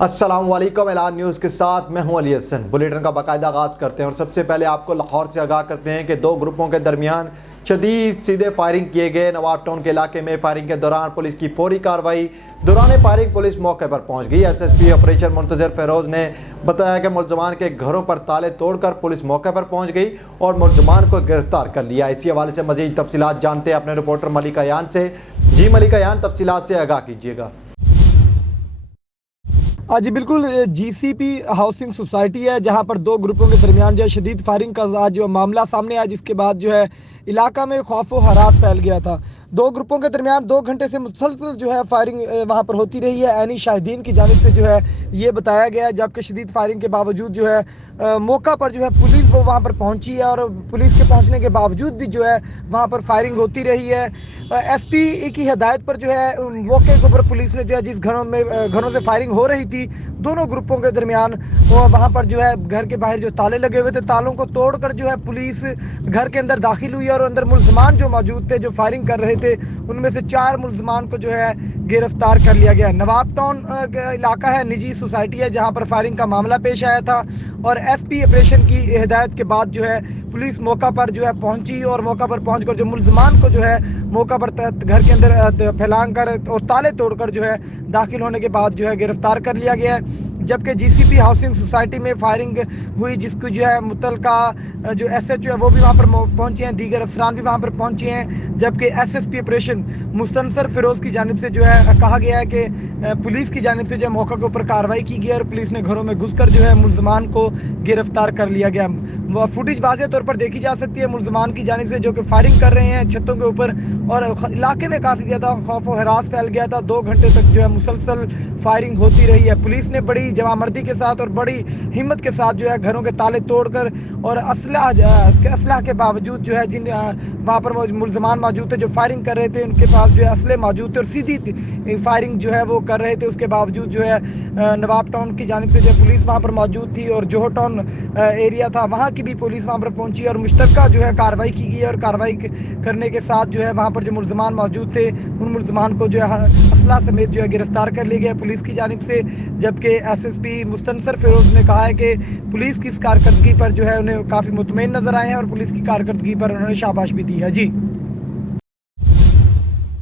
السلام علیکم، اعلان نیوز کے ساتھ میں ہوں علی حسن۔ بلیٹن کا باقاعدہ آغاز کرتے ہیں اور سب سے پہلے آپ کو لاہور سے آگاہ کرتے ہیں کہ دو گروپوں کے درمیان شدید سیدھے فائرنگ کیے گئے۔ نواب ٹاؤن کے علاقے میں فائرنگ کے دوران پولیس کی فوری کارروائی۔ دوران فائرنگ پولیس موقع پر پہنچ گئی۔ ایس ایس پی آپریشن منتظر فیروز نے بتایا کہ ملزمان کے گھروں پر تالے توڑ کر پولیس موقع پر پہنچ گئی اور ملزمان کو گرفتار کر لیا۔ اسی حوالے سے مزید تفصیلات جانتے ہیں اپنے رپورٹر ملکہ یان سے۔ جی ملکہ یان، تفصیلات سے آگاہ کیجیے گا۔ جی بالکل، جی سی پی ہاؤسنگ سوسائٹی ہے جہاں پر دو گروپوں کے درمیان جو ہے شدید فائرنگ کا آج معاملہ سامنے آیا، جس کے بعد جو ہے علاقہ میں خوف و ہراس پھیل گیا تھا۔ دو گروپوں کے درمیان 2 گھنٹے سے مسلسل جو ہے فائرنگ وہاں پر ہوتی رہی ہے۔ عینی شاہدین کی جانب سے جو ہے یہ بتایا گیا ہے، جبکہ شدید فائرنگ کے باوجود جو ہے موقع پر جو ہے پولیس وہ وہاں پر پہنچی ہے اور پولیس کے پہنچنے کے باوجود بھی جو ہے وہاں پر فائرنگ ہوتی رہی ہے۔ ایس پی کی ہدایت پر جو ہے موقع کے اوپر پولیس نے جو ہے جس گھروں سے فائرنگ ہو رہی تھی، دونوں گروپوں کے درمیان وہاں پر جو ہے گھر کے باہر جو تالے لگے ہوئے تھے، تالوں کو توڑ کر جو ہے پولیس گھر کے اندر داخل ہوئی اور اندر ملزمان جو موجود تھے جو فائرنگ کر رہے تھے، ان میں سے 4 ملزمان کو جو ہے گرفتار کر لیا گیا۔ نواب ٹاؤن کا علاقہ ہے، نجی سوسائٹی ہے جہاں پر فائرنگ کا معاملہ پیش آیا تھا اور ایس پی آپریشن کی ہدایت کے بعد جو ہے پولیس موقع پر جو ہے پہنچی اور موقع پر پہنچ کر جو ملزمان کو جو ہے موقع پر گھر کے اندر پھیلان کر اور تالے توڑ کر جو ہے داخل ہونے کے بعد جو ہے گرفتار کر لیا گیا ہے۔ جبکہ جی سی پی ہاؤسنگ سوسائٹی میں فائرنگ ہوئی، جس کو جو ہے متعلقہ جو ایس ایچ او ہے وہ بھی وہاں پر پہنچے ہیں، دیگر افسران بھی وہاں پر پہنچے ہیں۔ جبکہ S S P operation Mustansar Feroz کی جانب سے جو ہے کہا گیا ہے کہ پولیس کی جانب سے جو ہے موقع کے اوپر کارروائی کی گئی اور پولیس نے گھروں میں گھس کر جو ہے ملزمان کو گرفتار کر لیا گیا۔ وہ فوٹیج واضح طور پر دیکھی جا سکتی ہے ملزمان کی جانب سے جو کہ فائرنگ کر رہے ہیں چھتوں کے اوپر، اور علاقے میں کافی زیادہ خوف و ہراس پھیل گیا تھا۔ 2 گھنٹے تک جو ہے مسلسل فائرنگ ہوتی رہی ہے۔ پولیس نے بڑی جوانمردی کے ساتھ اور بڑی ہمت کے ساتھ جو ہے گھروں کے تالے توڑ کر اور اسلحہ کے باوجود جو ہے جن وہاں پر ملزمان موجود تھے جو فائرنگ کر رہے تھے، ان کے پاس جو ہے اسلحے موجود تھے اور سیدھی فائرنگ جو ہے وہ کر رہے تھے۔ اس کے باوجود جو ہے نواب ٹاؤن کی جانب سے جو ہے پولیس وہاں پر موجود تھی اور جوہر ٹاؤن ایریا تھا، وہاں کی بھی پولیس وہاں پر پہنچی اور مشترکہ جو ہے کارروائی کی گئی اور کارروائی کرنے کے ساتھ جو ہے وہاں پر جو ملزمان موجود تھے ان ملزمان کو جو ہے اسلحہ سمیت جو ہے گرفتار کر لیا گیا پولیس کی جانب سے۔ جبکہ S S P Mustansar Feroz نے کہا ہے کہ پولیس کی اس کارکردگی پر جو ہے انہیں کافی مطمئن نظر آئے ہیں اور پولیس کی کارکردگی پر انہوں نے شاباش بھی دی ہے۔ جی